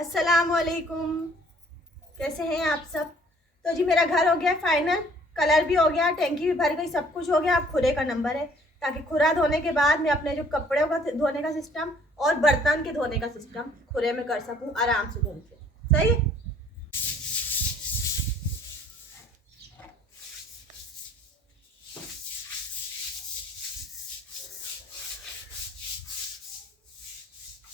अस्सलामुअलैकुम, कैसे हैं आप सब। तो जी मेरा घर हो गया फाइनल, कलर भी हो गया, टैंकी भी भर गई, सब कुछ हो गया। अब खुरे का नंबर है, ताकि खुरा धोने के बाद मैं अपने जो कपड़ों का धोने का सिस्टम और बर्तन के धोने का सिस्टम खुरे में कर सकूं आराम से धोने से। सही है।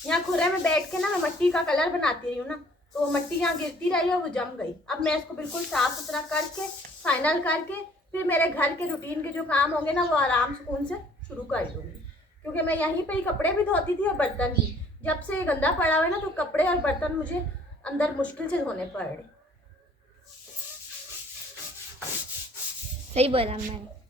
यहाँ खुरे में बैठ के ना मैं मिट्टी का कलर बनाती रही हूँ ना, तो वो मिट्टी यहाँ गिरती रही है, वो जम गई। अब मैं इसको बिल्कुल साफ सुथरा करके फाइनल करके फिर मेरे घर के रूटीन के जो काम होंगे ना, वो आराम सुकून से शुरू कर दूँगी। क्योंकि मैं यहीं पे ही कपड़े भी धोती थी और बर्तन भी। जब से गंदा पड़ा हुआ है ना, तो कपड़े और बर्तन मुझे अंदर मुश्किल से धोने पड़ रहे। सही बोला मैंने।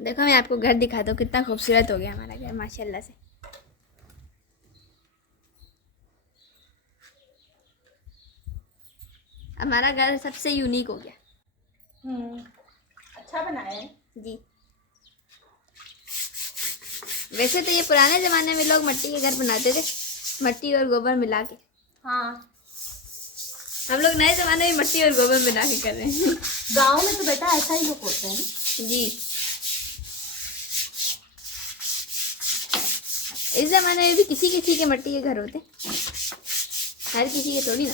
देखो मैं आपको घर दिखाता हूँ, कितना खूबसूरत हो गया हमारा घर माशाल्लाह से। हमारा घर सबसे यूनिक हो गया। अच्छा बनाया है जी। वैसे तो ये पुराने ज़माने में लोग मिट्टी के घर बनाते थे, मिट्टी और गोबर मिला के। हाँ, हम लोग नए ज़माने में मिट्टी और गोबर मिला के कर रहे हैं। गाँव में तो बेटा ऐसा ही लोग होते हैं। जी। इस ज़माने में भी किसी किसी के मिट्टी के घर होते, हर किसी के थोड़ी ना।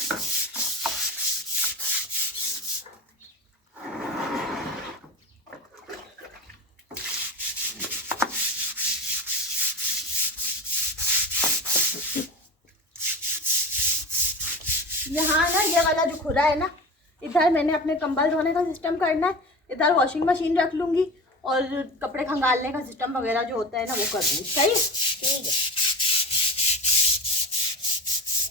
यहाँ ना ये वाला जो खुरा है ना, इधर मैंने अपने कंबल धोने का सिस्टम करना है, इधर वॉशिंग मशीन रख लूँगी और कपड़े खंगालने का सिस्टम वगैरह जो होता है ना, वो कर दूँगी। सही है, ठीक है।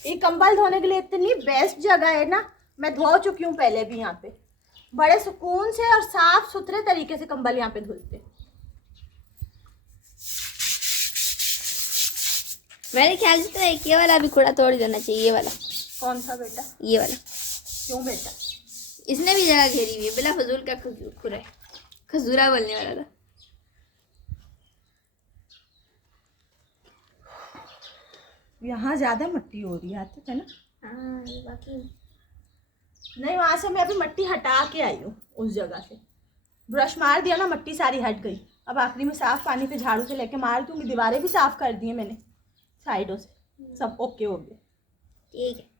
ये कंबल धोने के लिए इतनी बेस्ट जगह है ना, मैं धो चुकी हूँ पहले भी। यहाँ पे बड़े सुकून से और साफ सुथरे तरीके से कंबल यहाँ पे धुलते। मेरे ख्याल से तो एक ये वाला भी कूड़ा तोड़ देना चाहिए। ये वाला। कौन सा बेटा? ये वाला। क्यों बेटा? इसने भी जगह घेरी हुई है, बिला फजूल का खुरा है। खजूरा बोलने वाला था। यहाँ ज्यादा मिट्टी हो रही है, आते है ना। हाँ, ये बाकी नहीं, वहां से मैं अभी मिट्टी हटा के आई हूँ, उस जगह से ब्रश मार दिया ना, मिट्टी सारी हट गई। अब आखिरी में साफ पानी पे झाड़ू से लेके मार दूंगी। दीवारें भी साफ कर दी है मैंने साइडों से, सब ओके हो गए। ठीक है।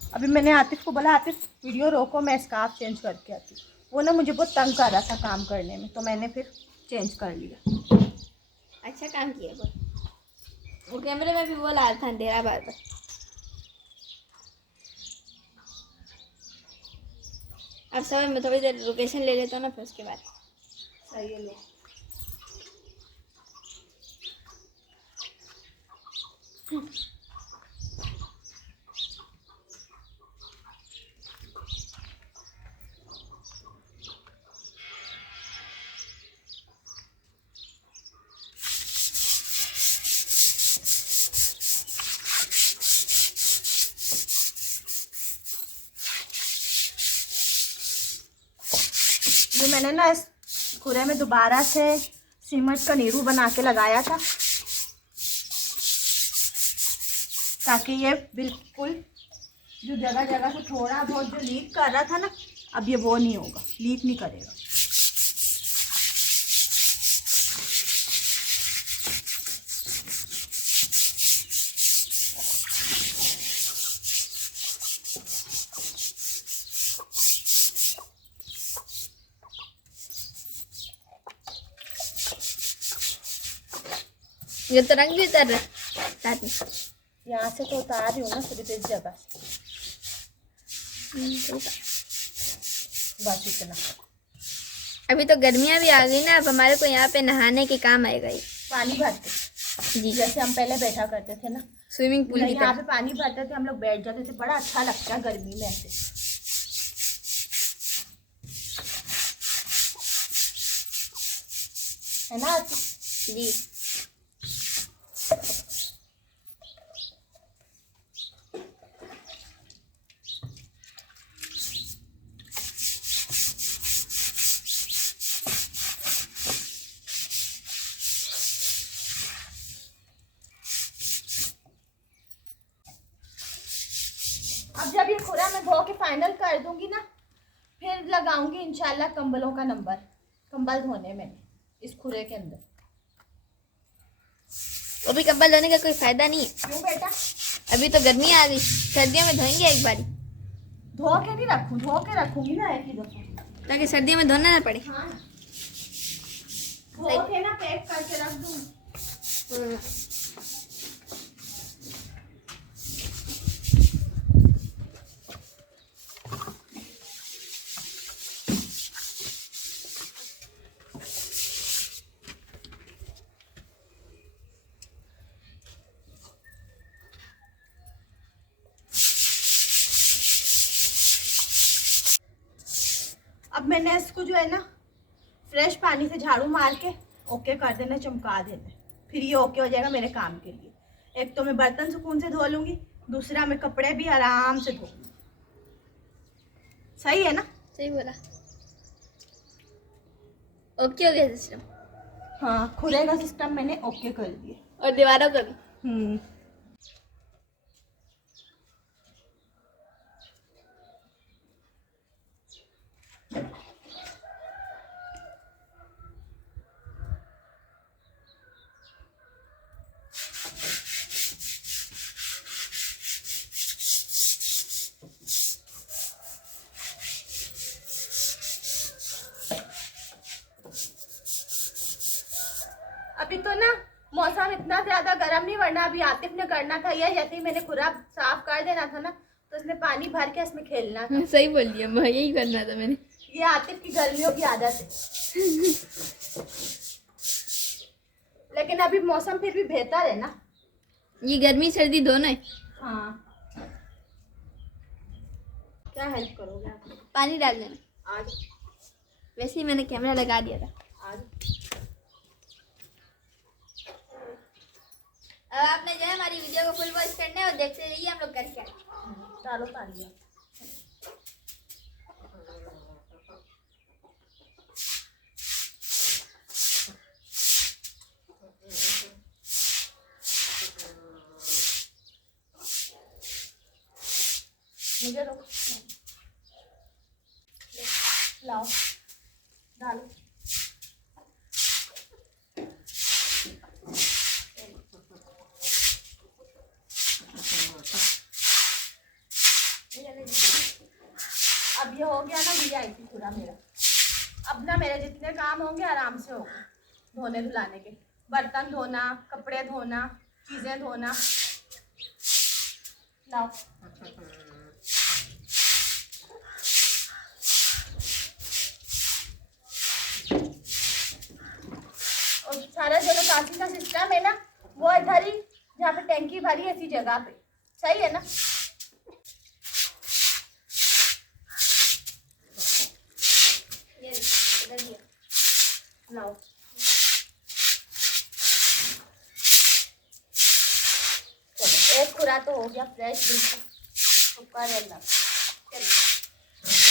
अभी मैंने आतिफ को बोला, आतिफ वीडियो रोको, मैं स्कार्फ चेंज करके आती हूँ। वो ना मुझे बहुत तंग कर रहा था काम करने में, तो मैंने फिर चेंज कर लिया। अच्छा काम किया बहुत। वो कैमरे में भी बोला था अंधेरा बार बार। अब समय में थोड़ी देर लोकेशन ले लेता हूँ ना, फिर उसके बाद। सही है, ले। जो मैंने ना इस खुरे में दोबारा से सीमेंट का नीरू बना के लगाया था, ताकि ये बिल्कुल जो जगह जगह से थोड़ा बहुत जो लीक कर रहा था ना, अब ये वो नहीं होगा, लीक नहीं करेगा। ये तो रंग भी उतर रहा है साथ में। यहाँ से तो उतार रही हूँ ना, सिर्फ इस जगह से, बस इतना। अभी तो गर्मियाँ भी आ गई ना, अब हमारे को यहाँ पे नहाने के काम आएगा ये पानी भर के जी। जैसे हम पहले बैठा करते थे ना, स्विमिंग पूल की यहाँ तरह। पे पानी भरते थे हम लोग, बैठ जाते थे, बड़ा अच्छा लगता है गर्मी में ऐसे। है ना जी। अब जब ये खुरा मैं धो के फाइनल कर दूंगी ना, फिर लगाऊंगी इंशाल्लाह कंबलों का नंबर, कंबल धोने में इस खुरे के अंदर। अभी कंबल धोने का कोई फायदा नहीं है, क्यों बेटा? अभी तो गर्मी आ गई, सर्दियों में धोएंगे एक बारी, धो के नहीं रखूं, धो के रखूंगी ना एक ही दफा, ताकि सर्दियों में धोना ना पड़े। हाँ धो के ना पैक करके रख दूं। अब मैंने इसको जो है ना फ्रेश पानी से झाड़ू मार के ओके कर देना, चमका देना, फिर ये ओके हो जाएगा मेरे काम के लिए। एक तो मैं बर्तन सुकून से धो लूंगी, दूसरा मैं कपड़े भी आराम से धो लूंगी। सही है ना? सही बोला। ओके हो गया सिस्टम। हाँ, खुले का सिस्टम मैंने ओके कर दिया, और दीवारों का भी। अभी तो ना मौसम इतना ज्यादा गर्म नहीं, वरना अभी आतिफ ने करना था ये, जैसे ही मैंने खुरा साफ कर देना था ना, तो इसने पानी भर के इसमें खेलना था। सही बोल दिया, मैं यही करना था मैंने। ये आतिफ की गर्मियों की आदत है। लेकिन अभी मौसम फिर भी बेहतर है ना। ये गर्मी सर्दी दोनों है। हाँ, क्या हेल्प करोगे आप? पानी डाल देना। आज वैसे ही मैंने कैमरा लगा दिया था। आज अब आपने जो है हमारी वीडियो को फुल वॉच करना है और देखते रहिए हम लोग कर क्या। डालो पानी। मुझे रोक, लाओ डालो। अब ये हो गया ना वीआईपी पूरा मेरा। अब ना मेरे जितने काम होंगे आराम से होंगे, धोने धुलाने के, बर्तन धोना, कपड़े धोना, चीजें धोना। लाओ और सारा जो निकासी का सिस्टम है ना, वो इधर ही जहाँ पे टैंकी भरी है इसी जगह पे। सही है ना? लाओ चलो, एक खुरा तो हो गया फ्रेश बिल्कुल, शुक्र है अल्लाह। चलो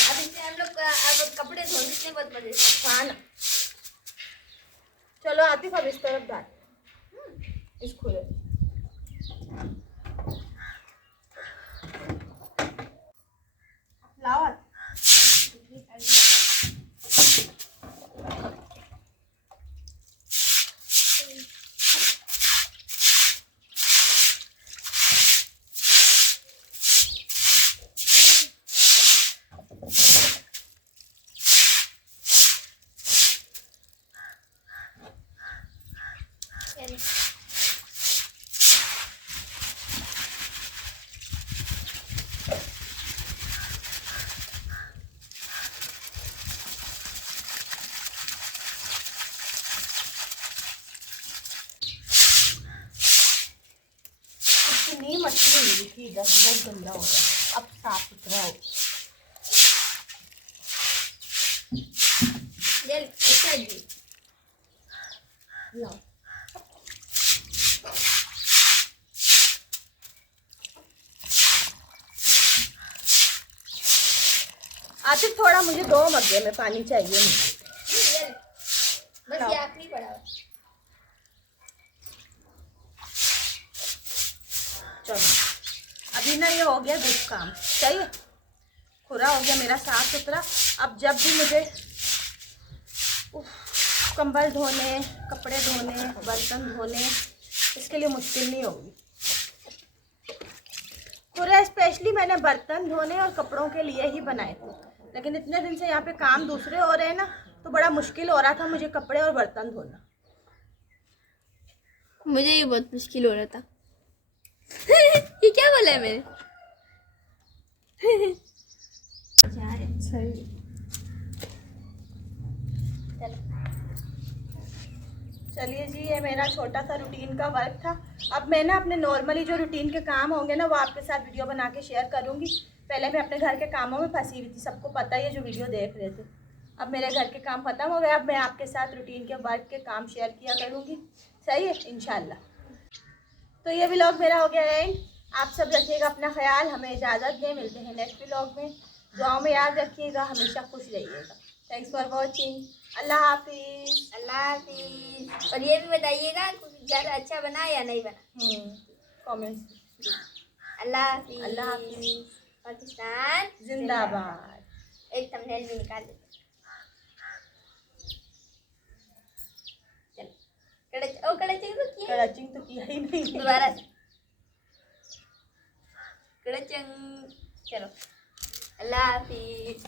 अब इससे हम लोग अब कपड़े धो सकते हैं बहुत मजे से। हाँ ना, चलो आतिफ अब इस तरफ डाल इस खुले। लाओ देखिए इधर बहुत गंदा हो गया, अब साफ सुथरा हो। लो आतिफ थोड़ा मुझे 2 मग्गे में पानी चाहिए मुझे। बस ये आखिरी पड़ा हुआ। चलो अभी ना ये हो गया गुड काम, सही है, खुरा हो गया मेरा साफ सुथरा। अब जब भी मुझे कंबल धोने, कपड़े धोने, बर्तन धोने, इसके लिए मुश्किल नहीं होगी। खुरा स्पेशली मैंने बर्तन धोने और कपड़ों के लिए ही बनाए थे, लेकिन इतने दिन से यहाँ पे काम दूसरे हो रहे हैं ना, तो बड़ा मुश्किल हो रहा था मुझे कपड़े और बर्तन धोना। मुझे ये बहुत मुश्किल हो रहा था। ये क्या बोला है मैंने? सही। चलिए जी, ये मेरा छोटा सा रूटीन का वर्क था। अब मैं ना अपने नॉर्मली जो रूटीन के काम होंगे ना, वो आपके साथ वीडियो बना के शेयर करूँगी। पहले मैं अपने घर के कामों में फंसी हुई थी, सबको पता ही है जो वीडियो देख रहे थे। अब मेरे घर के काम ख़त्म हो गए, अब मैं आपके साथ रूटीन के वर्क के काम शेयर किया करूँगी, सही है, इंशाल्लाह। तो ये व्लॉग मेरा हो गया एंड। आप सब रखिएगा अपना ख्याल, हमें इजाज़त दें, मिलते हैं नेक्स्ट व्लॉग में। दुआओं में याद रखिएगा, हमेशा खुश रहिएगा। Thanks for watching. अल्लाह हाफिज़। अल्लाह हाफिज़। और ये भी बताइएगा घर अच्छा बना या नहीं बना, कमेंट्स। अल्लाह हाफिज़। अल्लाह हाफिज़। पाकिस्तान जिंदाबाद। एक थंबनेल भी निकाल देते। चलो कड़चिंग तो किया ही नहीं। दोबारा से कड़चंग। चलो अल्लाह हाफिज़।